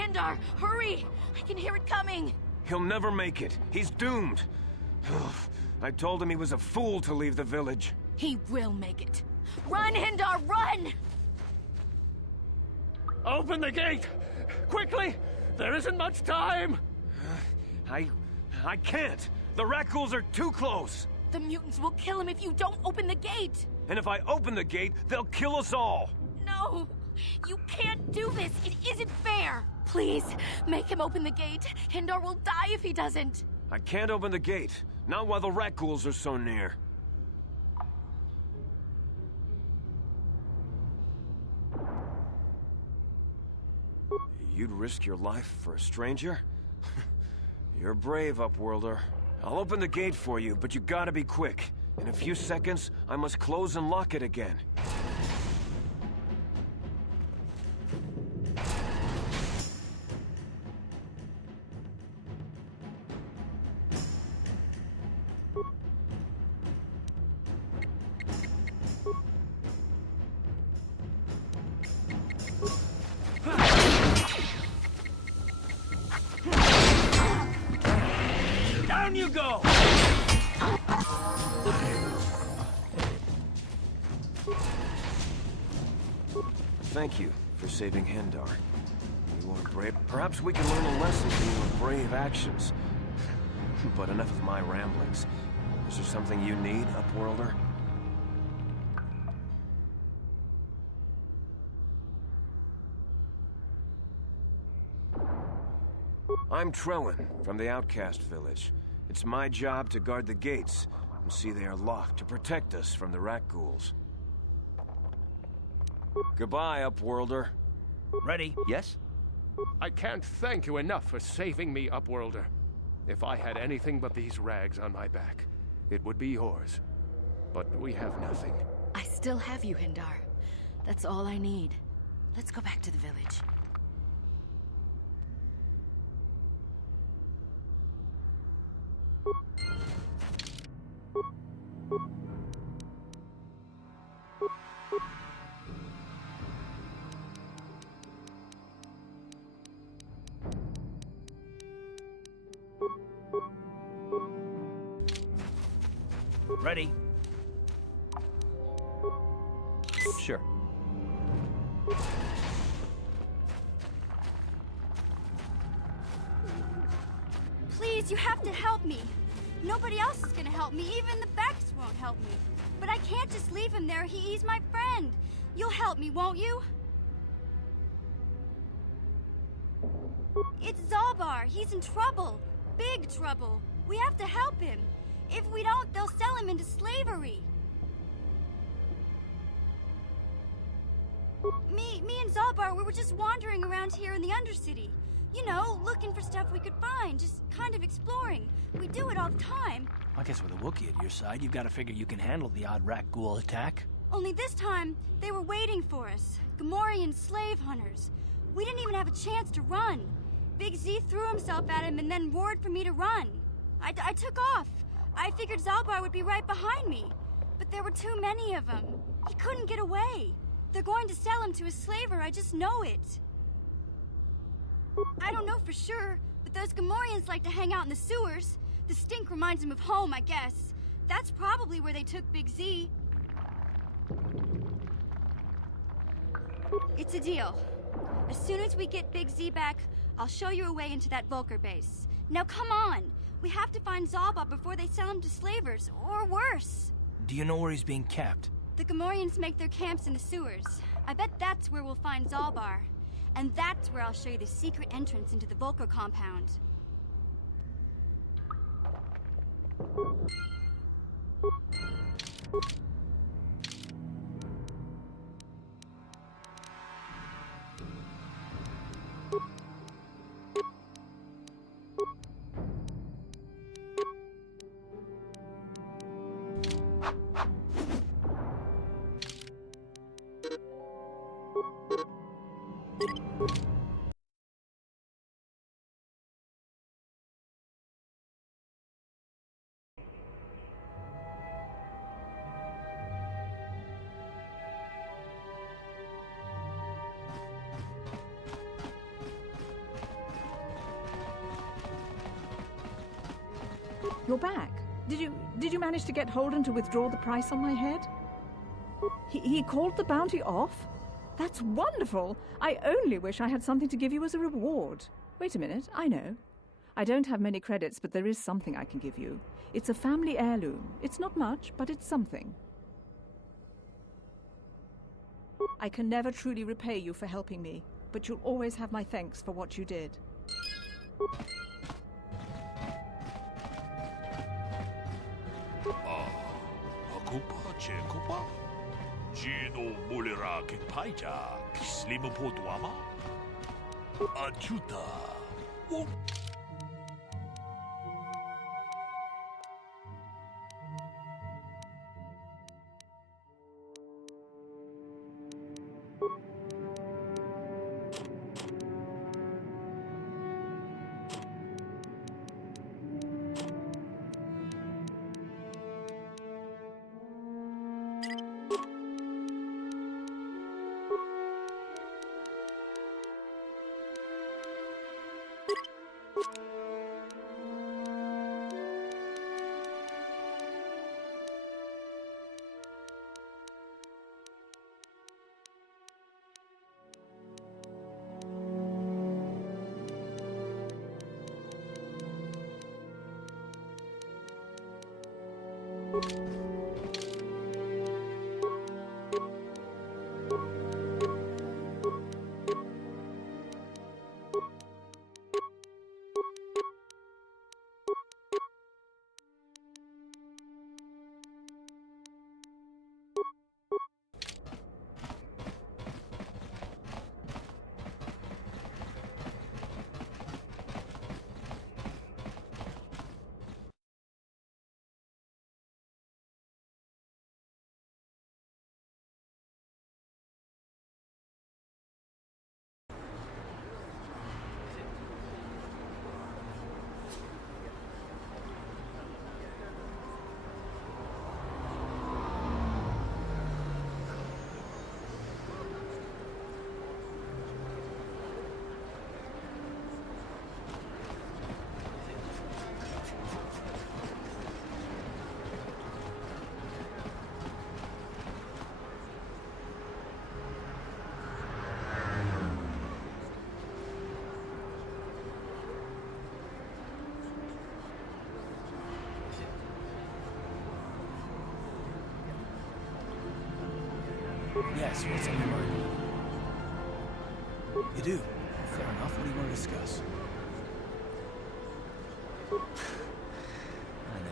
Hindar! Hurry! I can hear it coming! He'll never make it. He's doomed. I told him he was a fool to leave the village. He will make it. Run, Hindar, run! Open the gate! Quickly! There isn't much time! I can't! The Rakghouls are too close! The mutants will kill him if you don't open the gate! And if I open the gate, they'll kill us all! No! You can't do this! It isn't fair! Please, make him open the gate. Hindar will die if he doesn't. I can't open the gate. Not while the Rakghouls are so near. You'd risk your life for a stranger? You're brave, Upworlder. I'll open the gate for you, but you gotta be quick. In a few seconds, I must close and lock it again. Down you go! Thank you for saving Hindar. You are brave. Perhaps we can learn a lesson from your brave actions. But enough of my ramblings. Is there something you need, Upworlder? I'm Trellin, from the Outcast Village. It's my job to guard the gates, and see they are locked to protect us from the Rakghouls. Goodbye, Upworlder. Ready? Yes? I can't thank you enough for saving me, Upworlder. If I had anything but these rags on my back, it would be yours. But we have nothing. I still have you, Hindar. That's all I need. Let's go back to the village. Ready? Sure. Please, you have to help me. Nobody else is gonna help me. Even the Becks won't help me. But I can't just leave him there. He's my friend. You'll help me, won't you? It's Zalbar. He's in trouble. Big trouble. We have to help him. If we don't, they'll sell him into slavery. Me and Zalbar, we were just wandering around here in the Undercity. You know, looking for stuff we could find, just kind of exploring. We do it all the time. I guess with a Wookiee at your side, you've got to figure you can handle the odd Rakghoul attack. Only this time, they were waiting for us. Gamorrean slave hunters. We didn't even have a chance to run. Big Z threw himself at him and then roared for me to run. I took off. I figured Zalbar would be right behind me. But there were too many of them. He couldn't get away. They're going to sell him to a slaver, I just know it. I don't know for sure, but those Gamorreans like to hang out in the sewers. The stink reminds them of home, I guess. That's probably where they took Big Z. It's a deal. As soon as we get Big Z back, I'll show you a way into that Vulkar base. Now come on! We have to find Zalbar before they sell him to slavers, or worse. Do you know where he's being kept? The Gamorreans make their camps in the sewers. I bet that's where we'll find Zalbar. And that's where I'll show you the secret entrance into the Vulkar compound. You're back. Did you manage to get Holden to withdraw the price on my head? He called the bounty off? That's wonderful! I only wish I had something to give you as a reward. Wait a minute, I know. I don't have many credits, but there is something I can give you. It's a family heirloom. It's not much, but it's something. I can never truly repay you for helping me, but you'll always have my thanks for what you did. Akupa Chekopa? Gino Mulera Kikpaija, Kislimu Potuama? Achuta. Yes, what's on your mind? You do? Fair enough. What do you want to discuss? I know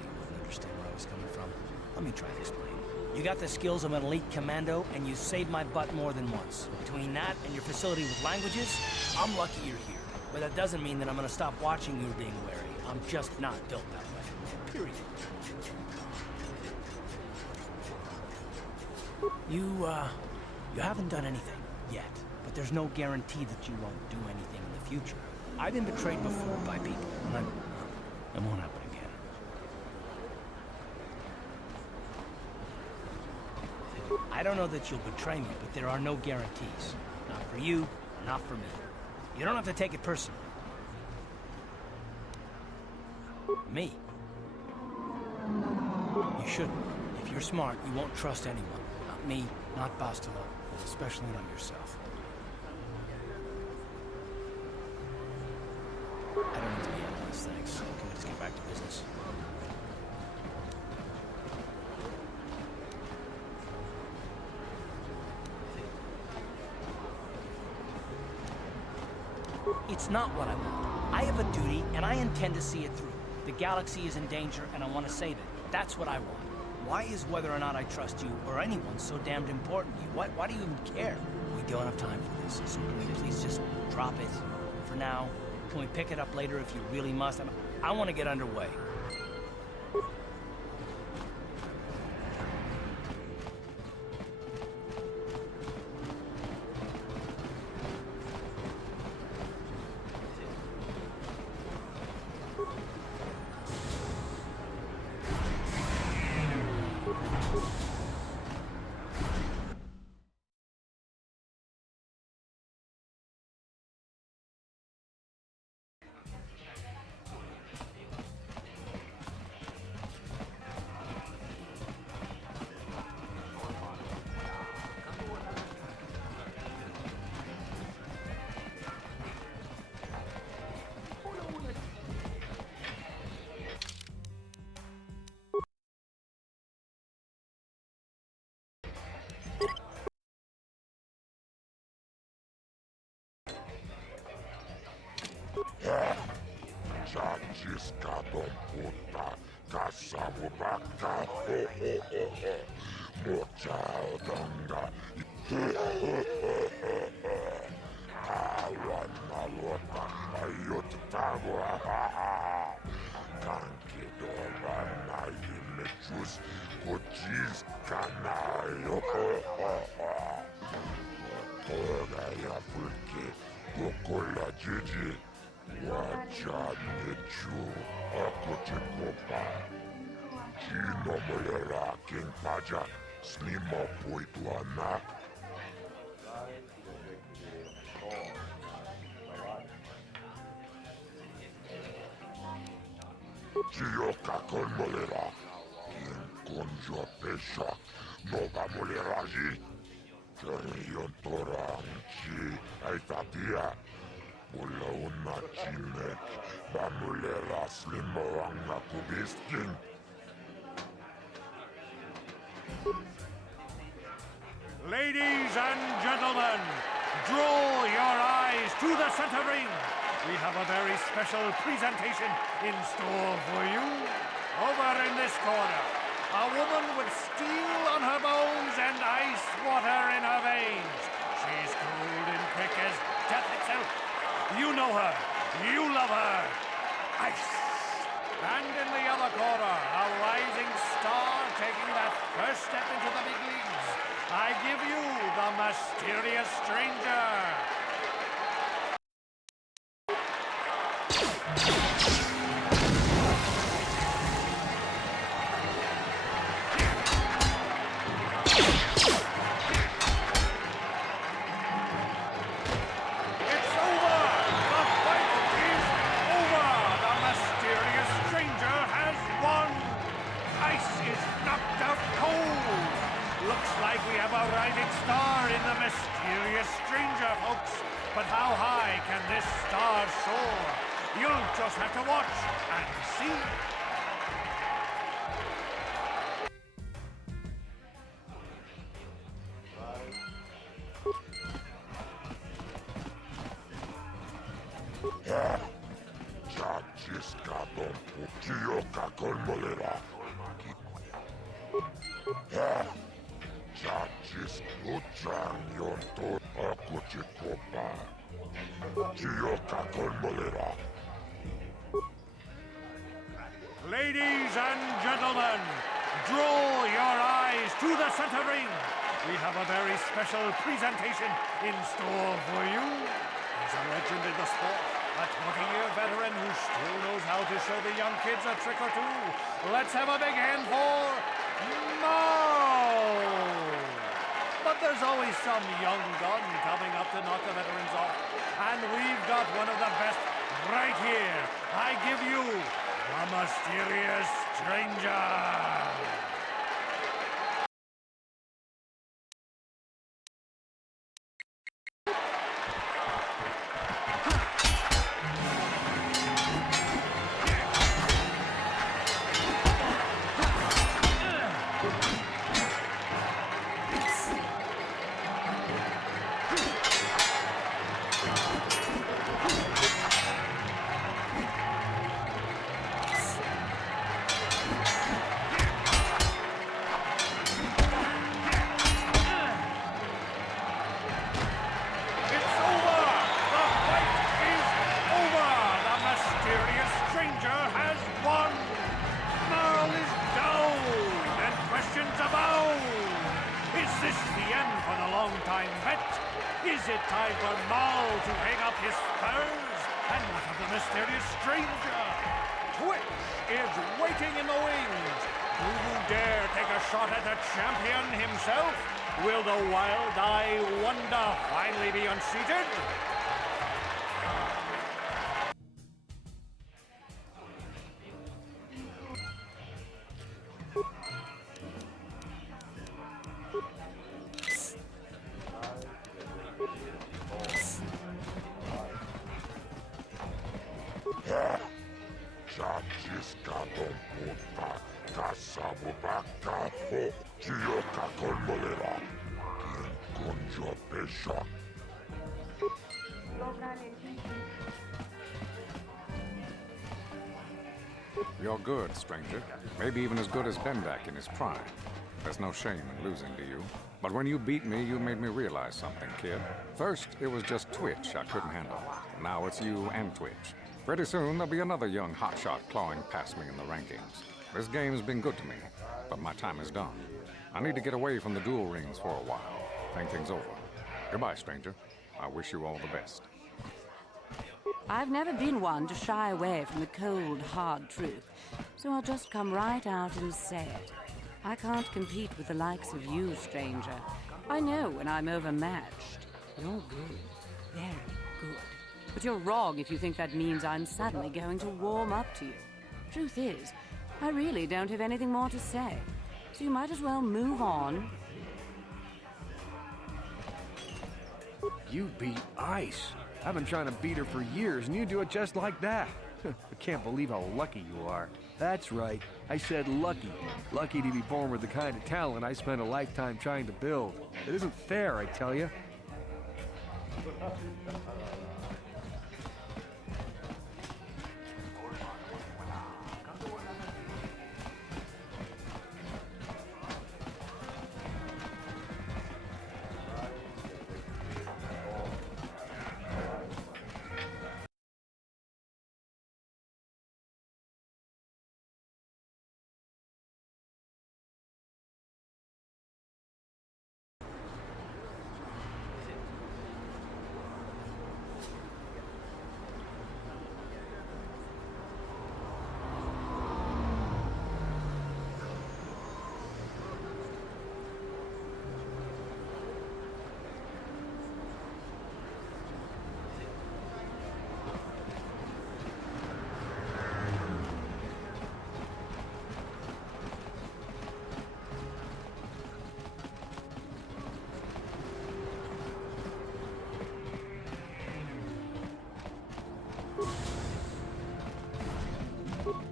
you wouldn't understand where I was coming from. Let me try to explain. You got the skills of an elite commando, and you saved my butt more than once. Between that and your facility with languages, I'm lucky you're here. But that doesn't mean that I'm gonna stop watching you being wary. I'm just not built that way. Period. You haven't done anything yet, but there's no guarantee that you won't do anything in the future. I've been betrayed before by people, and it won't happen again. I don't know that you'll betray me, but there are no guarantees. Not for you, not for me. You don't have to take it personally. Me? You shouldn't. If you're smart, you won't trust anyone. Not me, not Bastila, especially not yourself. I don't need to be analyzed, thanks. Can we just get back to business? It's not what I want. I have a duty, and I intend to see it through. The galaxy is in danger, and I want to save it. That's what I want. Why is whether or not I trust you, or anyone, so damned important to you? Why do you even care? We don't have time for this, so can we please just drop it? For now, can we pick it up later if you really must? I want to get underway. Ciscadon puta, caçamo vaca, mochadanga, kawan malota, ayot tagwa, kanki dolan na imechus, kochis kanayo, toga ya fulke, kokola jiji. Wajanechu ako Jacopa. Chino molera king pajak slimo puituana. Chio kakon molera king konjo pesha nova moleraji. Charion torang chi aitatia. Pula una chimek, bamulera slimoranga kubiskin. Ladies and gentlemen, draw your eyes to the center ring. We have a very special presentation in store for you. Over in this corner, a woman with steel on her bones and ice water in her veins. She's cold and quick as death itself. You know her. You love her. Ice. And in the other corner, a rising star taking that first step into the big leagues. I give you the mysterious stranger. But how high can this star soar? You'll just have to watch and see. Chachiscadon putio kakon molera. Chachis luchang yonto ako Jacopa. Chio kakon molera. Ladies and gentlemen, draw your eyes to the center ring. We have a very special presentation in store for you. He's a legend in the sport, a 20-year veteran who still knows how to show the young kids a trick or two. Let's have a big hand for Mo! But there's always some young gun coming up to knock the veterans off. And we've got one of the best right here. I give you the mysterious stranger. Is it time for Mal to hang up his spurs? And what of the mysterious stranger? Twitch is waiting in the wings. Do you dare take a shot at the champion himself? Will the wild-eye wonder finally be unseated? Chachiscadon puta, caçamo vaca, tio kakon molera, quien conjo pesha. You're good, stranger. Maybe even as good as Bendak in his prime. There's no shame in losing to you. But when you beat me, you made me realize something, kid. First, it was just Twitch I couldn't handle. Now it's you and Twitch. Pretty soon, there'll be another young hotshot clawing past me in the rankings. This game's been good to me, but my time is done. I need to get away from the duel rings for a while. Think things over. Goodbye, stranger. I wish you all the best. I've never been one to shy away from the cold, hard truth, so I'll just come right out and say it. I can't compete with the likes of you, stranger. I know when I'm overmatched. You're good. Very good. But you're wrong if you think that means I'm suddenly going to warm up to you. Truth is, I really don't have anything more to say, so you might as well move on. You beat Ice. I've been trying to beat her for years, and you do it just like that. I can't believe how lucky you are. That's right. I said lucky. Lucky to be born with the kind of talent I spent a lifetime trying to build. It isn't fair, I tell you.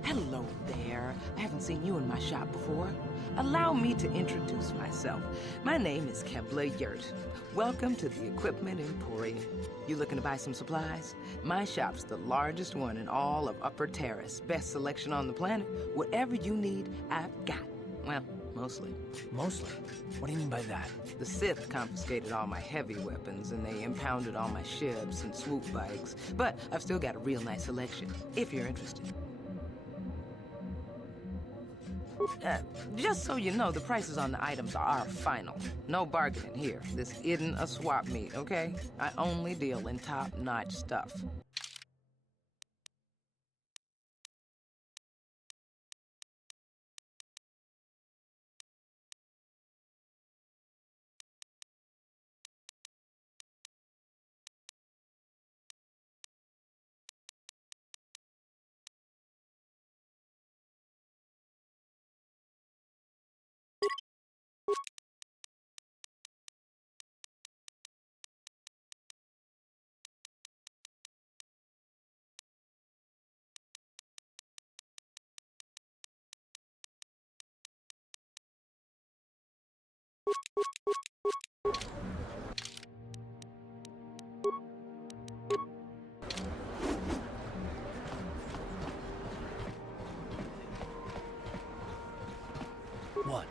Hello there. I haven't seen you in my shop before. Allow me to introduce myself. My name is Kebla Yurt. Welcome to the Equipment Emporium. You looking to buy some supplies? My shop's the largest one in all of Upper Terrace. Best selection on the planet. Whatever you need, I've got. Well, mostly. Mostly? What do you mean by that? The Sith confiscated all my heavy weapons, and they impounded all my ships and swoop bikes. But I've still got a real nice selection, if you're interested. Just so you know, the prices on the items are final. No bargaining here. This isn't a swap meet, okay? I only deal in top-notch stuff. What?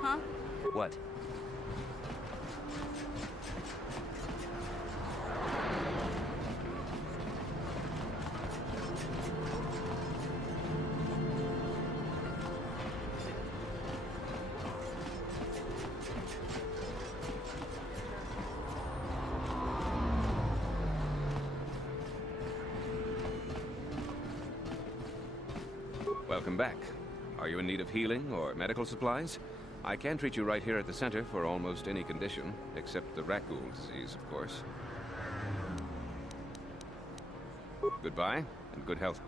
Huh? What? Welcome back. Are you in need of healing or medical supplies? I can treat you right here at the center for almost any condition, except the raccoon disease, of course. Goodbye, and good health.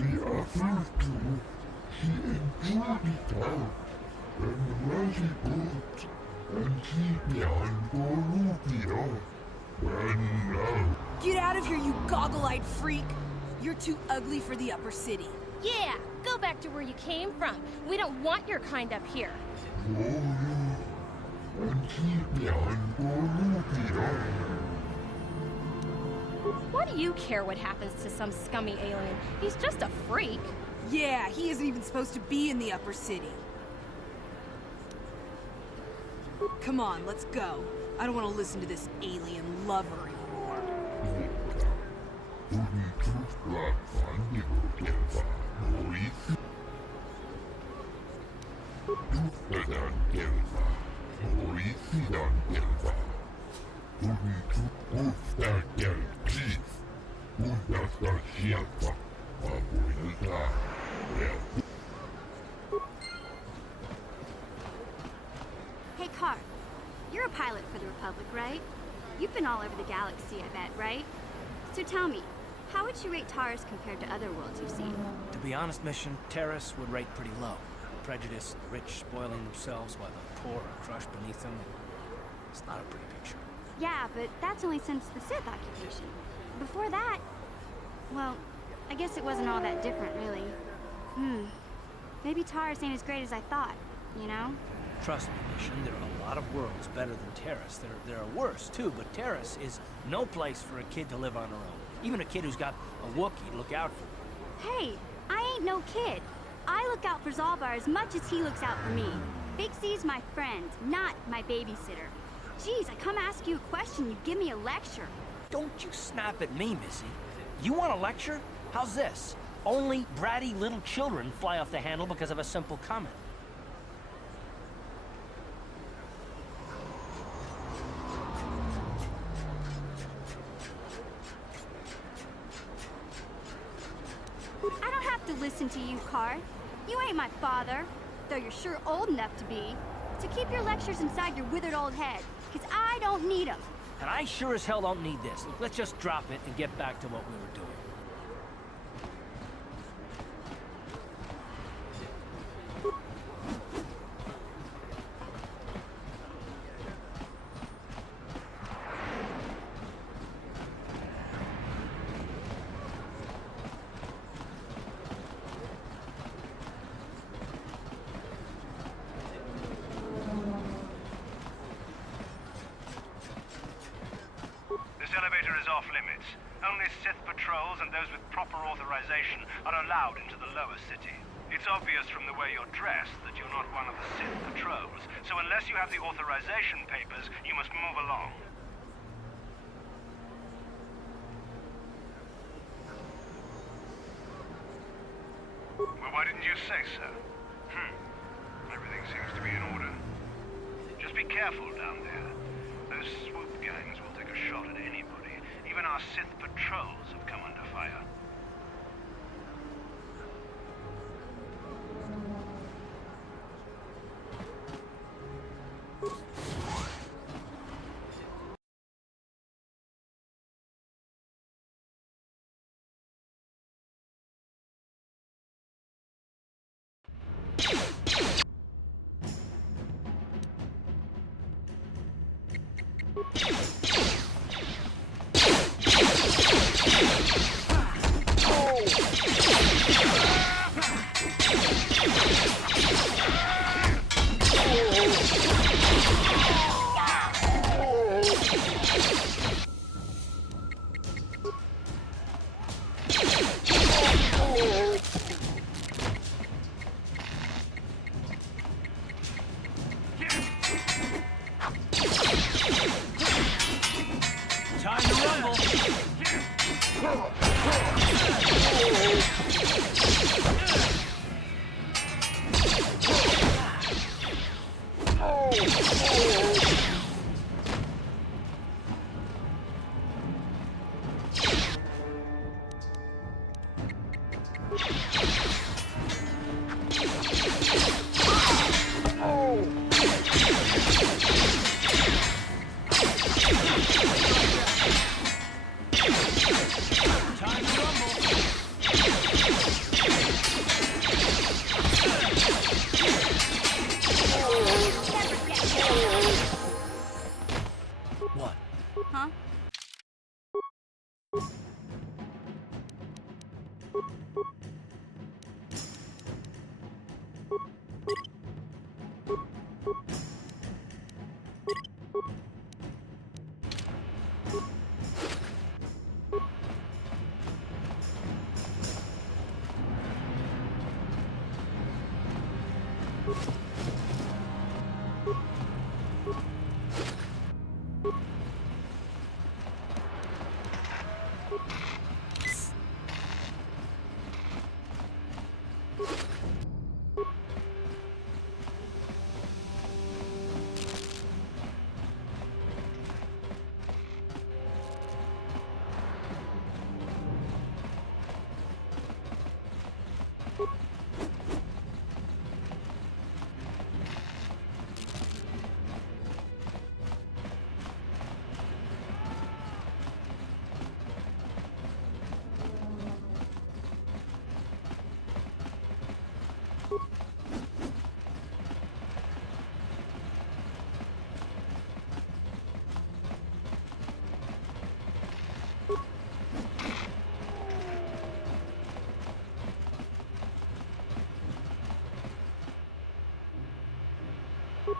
the other two, he enjoyed it all, and very good, and he behind Rubio. And now, Get out of here, you goggle-eyed freak! You're too ugly for the upper city. Yeah, go back to where you came from. We don't want your kind up here. and he behind Rubio. Why do you care what happens to some scummy alien? He's just a freak. Yeah, he isn't even supposed to be in the upper city. Come on, let's go. I don't want to listen to this alien lover anymore. Hey, Car. You're a pilot for the Republic, right? You've been all over the galaxy, I bet, right? So tell me, how would you rate Taurus compared to other worlds you've seen? To be honest, Mission, Terrace would rate pretty low. Prejudice, the rich spoiling themselves while the poor are crushed beneath them. It's not a pretty picture. Yeah, but that's only since the Sith occupation. Before that, well, I guess it wasn't all that different, really. Maybe Taurus ain't as great as I thought, you know? Trust me, Mission, there are a lot of worlds better than Terrace. There are worse, too, but Terrace is no place for a kid to live on her own. Even a kid who's got a Wookiee to look out for. Hey, I ain't no kid. I look out for Zalbar as much as he looks out for me. Big C's my friend, not my babysitter. Jeez, I come ask you a question, you give me a lecture. Don't you snap at me, Missy. You want a lecture? How's this? Only bratty little children fly off the handle because of a simple comment. I don't have to listen to you, Car. You ain't my father, though you're sure old enough to be. So keep your lectures inside your withered old head, because I don't need them. And I sure as hell don't need this. Look, let's just drop it and get back to what we were doing. This elevator is off limits. Only Sith patrols and those with proper authorization are allowed into the lower city. It's obvious from the way you're dressed that you're not one of the Sith patrols, so unless you have the authorization papers, you must move along. Well, why didn't you say so? Everything seems to be in order. Just be careful down there. Those swoop gangs will take a shot at anybody. Even our Sith patrols have come under fire. Time to rumble. Time to rumble.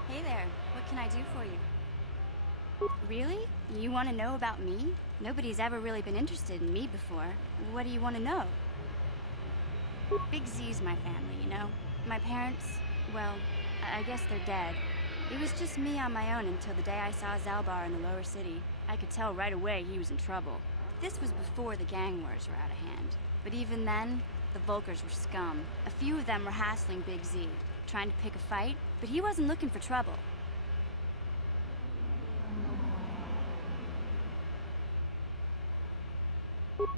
Hey there, what can I do for you? Really? You want to know about me? Nobody's ever really been interested in me before. What do you want to know? Big Z's my family, you know? My parents, well, I guess they're dead. It was just me on my own until the day I saw Zalbar in the lower city. I could tell right away he was in trouble. This was before the gang wars were out of hand. But even then, the Volkers were scum. A few of them were hassling Big Z, trying to pick a fight, but he wasn't looking for trouble.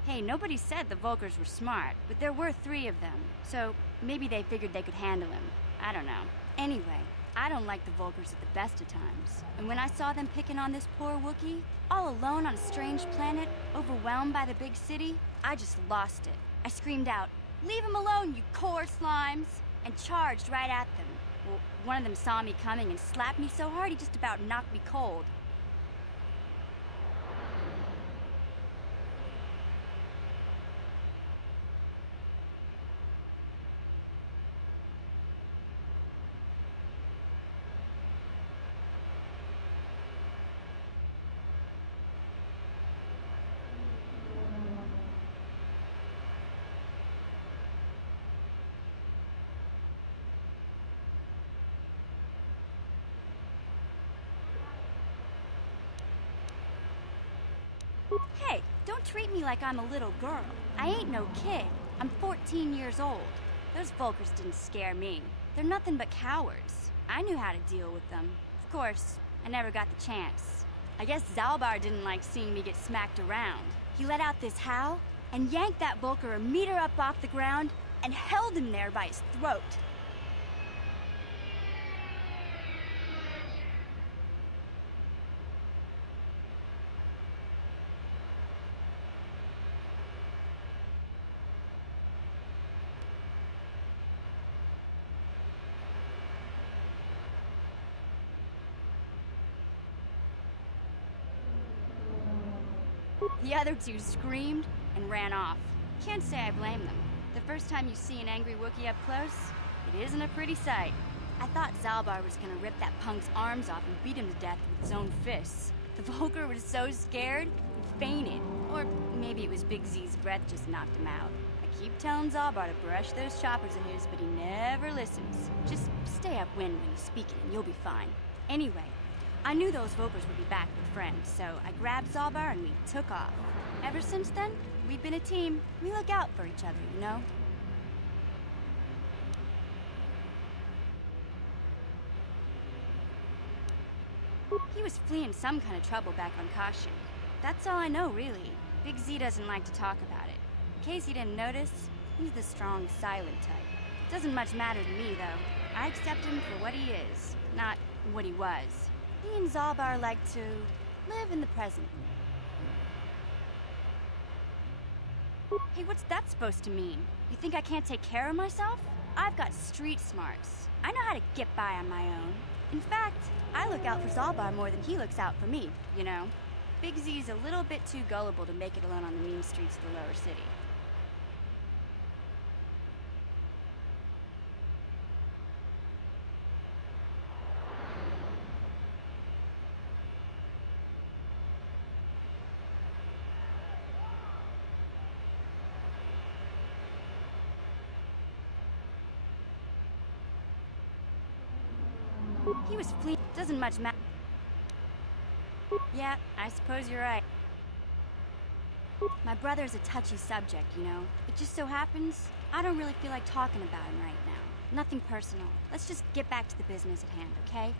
Hey, nobody said the Volkers were smart, but there were 3 of them, so maybe they figured they could handle him. I don't know. Anyway, I don't like the Volkers at the best of times. And when I saw them picking on this poor Wookiee, all alone on a strange planet, overwhelmed by the big city, I just lost it. I screamed out, "Leave him alone, you core slimes!" and charged right at them. Well, one of them saw me coming and slapped me so hard he just about knocked me cold. Hey, don't treat me like I'm a little girl. I ain't no kid. I'm 14 years old. Those Volkers didn't scare me. They're nothing but cowards. I knew how to deal with them. Of course, I never got the chance. I guess Zalbar didn't like seeing me get smacked around. He let out this howl and yanked that Volker a meter up off the ground and held him there by his throat. The other 2 screamed and ran off. Can't say I blame them. The first time you see an angry Wookiee up close, it isn't a pretty sight. I thought Zalbar was gonna rip that punk's arms off and beat him to death with his own fists. The Volker was so scared, he fainted. Or maybe it was Big Z's breath just knocked him out. I keep telling Zalbar to brush those choppers of his, but he never listens. Just stay upwind when he's speaking and you'll be fine. Anyway, I knew those Volkers would be back with friends, so I grabbed Zalbar and we took off. Ever since then, we've been a team. We look out for each other, you know? He was fleeing some kind of trouble back on Kashyyyk. That's all I know, really. Big Z doesn't like to talk about it. In case you didn't notice, he's the strong, silent type. Doesn't much matter to me, though. I accept him for what he is, not what he was. He and Zalbar like to live in the present. Hey, what's that supposed to mean? You think I can't take care of myself? I've got street smarts. I know how to get by on my own. In fact, I look out for Zalbar more than he looks out for me, you know? Big Z's a little bit too gullible to make it alone on the mean streets of the lower city. He was fleeing. Doesn't much matter. Yeah, I suppose you're right. My brother's a touchy subject, you know. It just so happens, I don't really feel like talking about him right now. Nothing personal. Let's just get back to the business at hand, okay?